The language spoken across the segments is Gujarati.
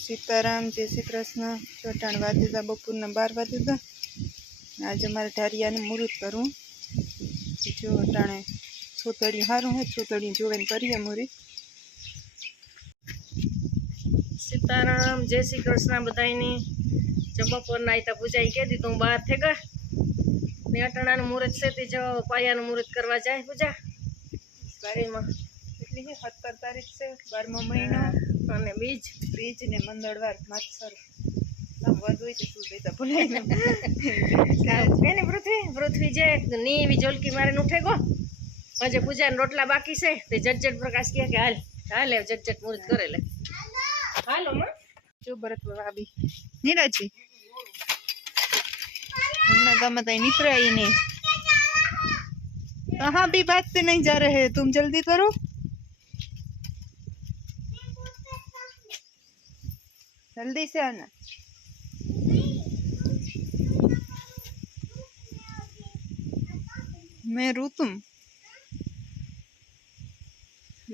सीताराम जय श्री कृष्ण। चौटाण वाती था बपोरना 12 वाती था। आज अमारे ढारिया ने मुहूर्त करूँ जो टाणे छोतड़ी हारूँ है छोतड़ी जोड़े करिए मुहूर्त। सीताराम जय श्री कृष्ण बधाईने जो बपोर नायता पूजा के दी तू बाहर थे गा ने अटाणा मुहूर्त से ते जो पाया मुहूर्त करवा जाए पूजा बारे में એટલે કે 17 તારીખ છે 12મો મહિનો અને બીજ બીજ ને મંગળવાર માતસર વધુ હોય તો શું દેતા ભૂલાઈ ને કેને પૃથ્વી જે નીવી જોલકી મારે ઉઠે ગો આજે પૂજા રોટલા બાકી છે તે જટ પ્રકાશ કે હાલ હાલે જટ મુહૂર્ત કરે લે હાલો માં જો ભરત ભાભી નીરાજી हमारा दामाद निकला ही नहीं। कहाँ भी भागते नहीं जा रहे तुम जल्दी करो। जल्दी से आना। मैं ऋतुम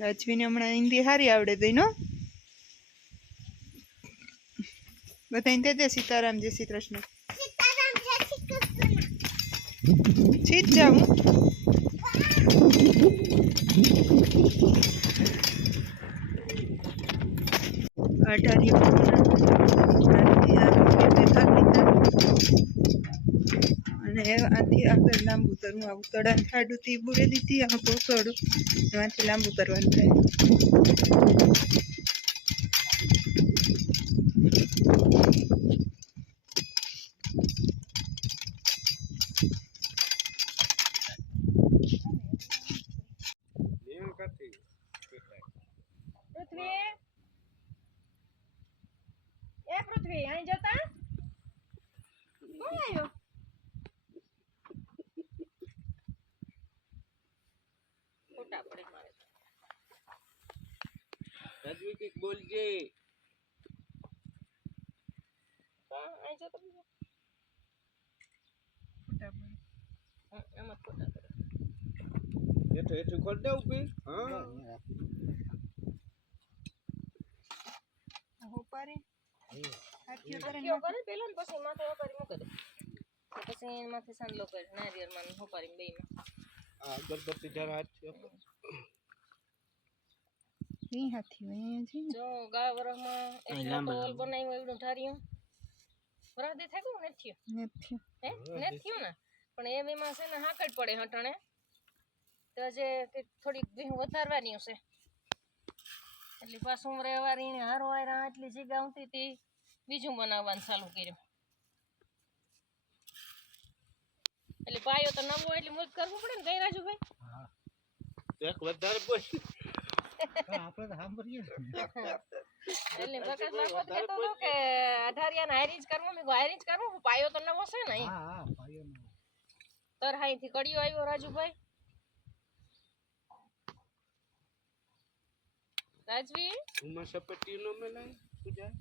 રાજવી ને હમણાં હિન્દી સારી આવડે ગઈ નો બધાને દે દે સીતારામ જય શ્રી કૃષ્ણ છીત જાઉં અઢારી અને આથી આગળ લાંબુ તરવું આ ઉતરવાનું થાડુંથી બુરે દીધી આ પોસડું એમાંથી લાંબુ તરવાનું થાય પૃથ્વી અહીં જતા કોણ આવ્યો ખોટા પડે મારે રાજવી કઈક બોલજે હા અહીં જતો એમાં ખોટા પડે હેઠું ખોલ દે ઉભી હા હોપારે હાથીઓ કરે કયો કરે પેલા ને પછી માથે હોપારી મૂકે દે પછી માથે સાંડલો કરે નારિયેળ માં હોપારી બે માં આ અગરબત્તી જરા હાથ છે ઈ હાથીઓ અહીંયા છે જો ગા વરસમાં એક મોટો હોલ બનાવ્યો એવડું ઠાર્યું વરસ દે થાય કોણ નથી નથી હે નથી ને પણ એમ એમાં છે ને હાકડ પડે હટાણે તો જે થોડીક ભીહું વધારવાની હશે એટલે પાછું રહેવારી હારો આયરા આટલી જગ્યા આવતી હતી બીજું બનાવવાનું ચાલુ કર્યું એટલે પાયો તો નવો એટલે મુજ કરવું પડે ને કઈ રાજુભાઈ હા એક વધારે બોલ આપણે તો સાંભળીએ એટલે પ્રકાશ બાપુ કહેતો હતો કે અઢારિયાને હારી જ કરવું મેં હારી જ કરવું પાયો તો નવો છે ને હા હા પાયો નો તરહાઈથી કડિયો આવ્યો રાજુભાઈ રાજવી ઉમા સપટી નો મેલાય પૂજા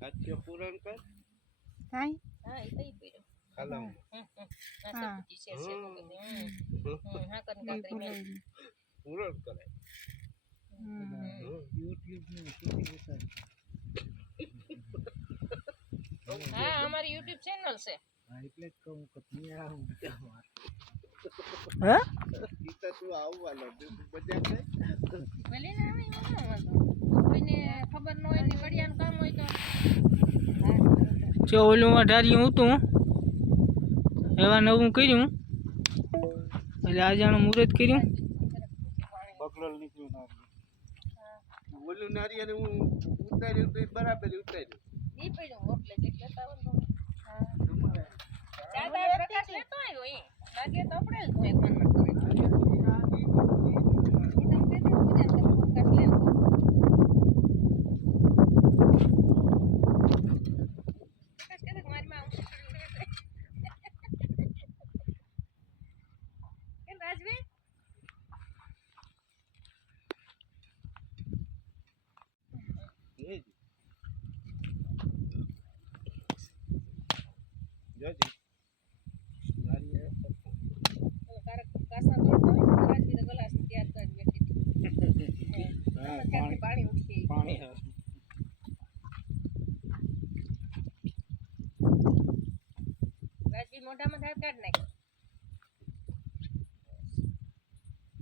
હાથીઓ પૂરણ કર થાય હા એ તઈ પીડ્યો ખાલા હા સપટી છે હા કર કાકરી મેં પૂરણ કરાય YouTube નું શૂટિંગ ઉતાર હા અમારી YouTube ચેનલ છે હા એટલે જ કહું કે તમે આવું હે ઈ તો શું આવવાનો મજા થાય ભલે ને આવે એમાં ન વાંધો કોઈને ખબર ન હોય ને ઘડિયાળનું કામ હોય તો જો ઓલું અઢારિયું હતું એવા નવું કર્યું એટલે આજે આનું મુહૂર્ત કર્યું બગડલ નીકળ્યું નારિયેળ ઓલું નારિયેળ હું ઉતાર્યું તો બરાબર ઉતાર્યું ઈ પડ્યું એટલે જેટલે તાવન તો હા ચાદા પ્રકાશ લેતો આવ્યો ઈ લાગે તો આપણે જ હોય મન ન કરે ઈ તમે કહેતી પૂજા તમે પ્રકાશ લે પ્રકાશ કહેતો કે મારી માં કેમ રાજવી જોજી નારિયેળ કાસા તોડતો રાજવી તો ગ્લાસ તૈયાર કરી બેઠી હતી ક્યાંથી પાણી ઉઠી પાણી આવે રાજવી મોઢામાં ધાર કાઢ નાખ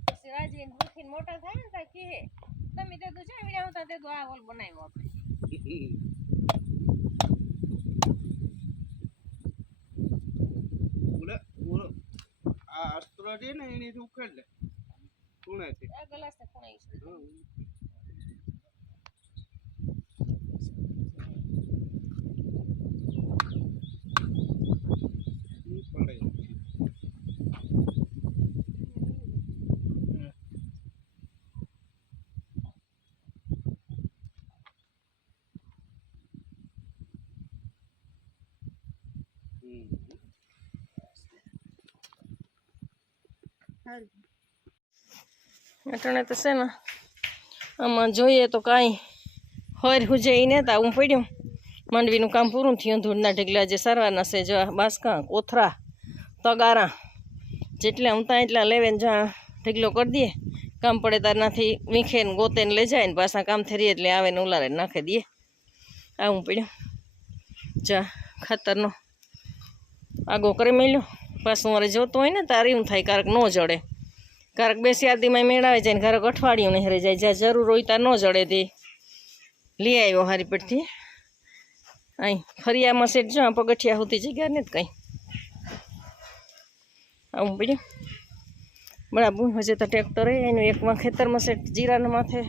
પછી રાજવી દુખીને મોટા થાય ને ત્યાં કહે તમે તે તો ચાવીડા હતા તે તો આ હોલ બનાવ્યો આપણે આ અસ્ત્ર છે ને એની ઉખેડ લે ખૂણેથી આ ગ્લાસ ને ખૂણે છે પડે હાલ અટાણે તો છે ને આમાં જોઈએ તો કાંઈ હોર હુજે ઈ ને તા હું પડ્યું માંડવીનું કામ પૂરું થયું ધૂળના ઢગલા જે સારવારના છે જો બાસકા કોથરા તગારા જેટલા ઉતા એટલા લેવે ને જ્યાં ઢગલો કરી દઈએ કામ પડે તારનાથી વીખે ને ગોતે ને લઈ જાય ને પાછા કામ થઈ એટલે આવે ને ઉલારે નાખી દઈએ આવું પડ્યું જા ખાતરનો આગો કરી મેલ્યો પાછું મારે જોતું હોય ને તારે એવું થાય કારક ન જડે કારક 2 શિયાળીમાં મેળાવે જાય ને કારક અઠવાડિયું નહીં રહી જાય જ્યાં જરૂર હોય ત્યાં ન જડે તે લઈ આવ્યો હારી પેટથી અહીં ફરિયામાં સેટ જો પગથિયા સુધી જગ્યા ને જ કંઈ આવું પડ્યું બરાબર હજે તો ટ્રેક્ટર એનું એકમાં ખેતરમાં સેટ જીરાના માથે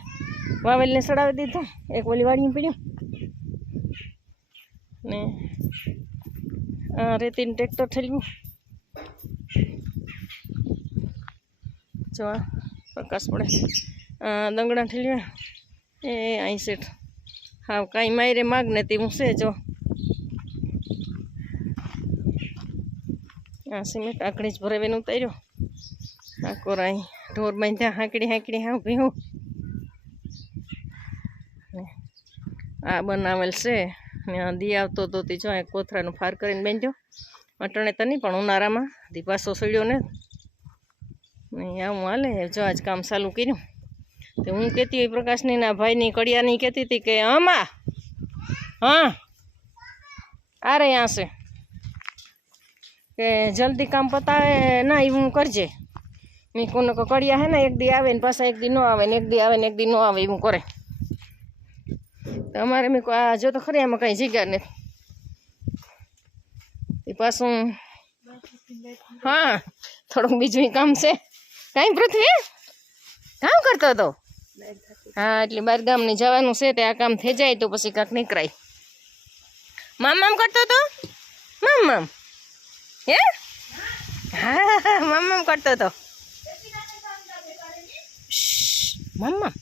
વાવેલને ચડાવી દીધું એક ઓલી વાડીમાં પડ્યું ને આ રેતીનું ટ્રેક્ટર ઠેલ્યું જો પ્રકાશ પડે દંગડા ઠેલ્યા એ અહીં સેટ હા કાંઈ માયરે માગ ને તે હું છે જો આ સિમેન્ટ આકડી જ ભરાવીને ઉતાર્યો આ કોરાઈ ઢોર બાંધ્યા હાંકડી હા ભીહું આ બનાવેલ છે ને દી આવતો તો તે જો કોથરાનું ફાર કરીને બાંધ્યો અટણે તો નહીં પણ ઉનાળામાં દી પાછો સડ્યો ને આવું હાલે જો આજ કામ ચાલુ કર્યું તો હું કહેતી હોય પ્રકાશની ના ભાઈની કડિયાની કહેતી હતી કે આમાં હા આ રે यहाँ से કે જલ્દી કામ પતાવે ના એવું કરજે મેં કોને કડિયા હે ને એક દી આવે ને પાછા એક દી ન આવે ને એક દી આવે ને એક દી ન આવે એવું કરે તો અમારે મેં આ જો તો ખરી આમાં કાંઈ જગ્યા નથી એ પાછું હા થોડુંક બીજું કામ છે કાંઈ પૃથ્વી કામ કરતો હતો હા એટલે બાર ગામની જવાનું છે તે આ કામ થઈ જાય તો પછી કાંક નીકળાય મામ કરતો હતો મામ હે હા મામ કરતો હતો મમ્મા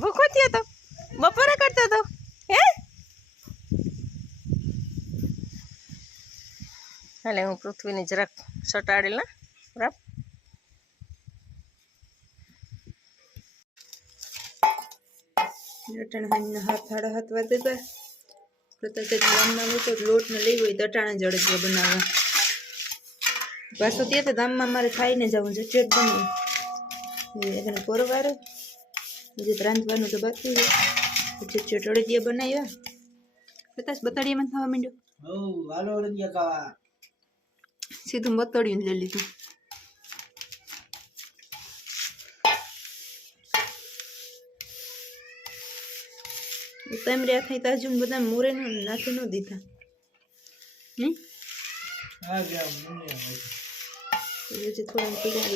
ભૂખો થયો હતો બપોરે કરતો હતો હે હાલે હું પૃથ્વીને જરાક સટાડેલ ના બરાબર અટાણે હાંજના 7:30 વાગે હતા પ્રતાપ ગામમાં તો લોટ ને લઈ હોય તો અટાણે જડે બનાવવા પાછું તે તો ગામમાં મારે ખાઈને જવું છે ચેટ બનાવું એને પરવારે હજી રાંધવાનું તો બાકી છે ચટોડી દિયા બનાવ્યા પ્રતાપ બતાડીયામાં થવા માંડ્યો હાલો રંજિયા ખાવા સીધું બતાડ્યું લઈ લીધું ટાઈમ રહ્યા થઈ તાજુ બધા મોરે નાખી ન દીધા નહીં આ ગયા મુનિયા હજી થોડા પીડા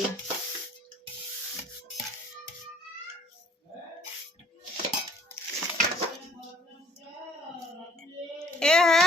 એ હા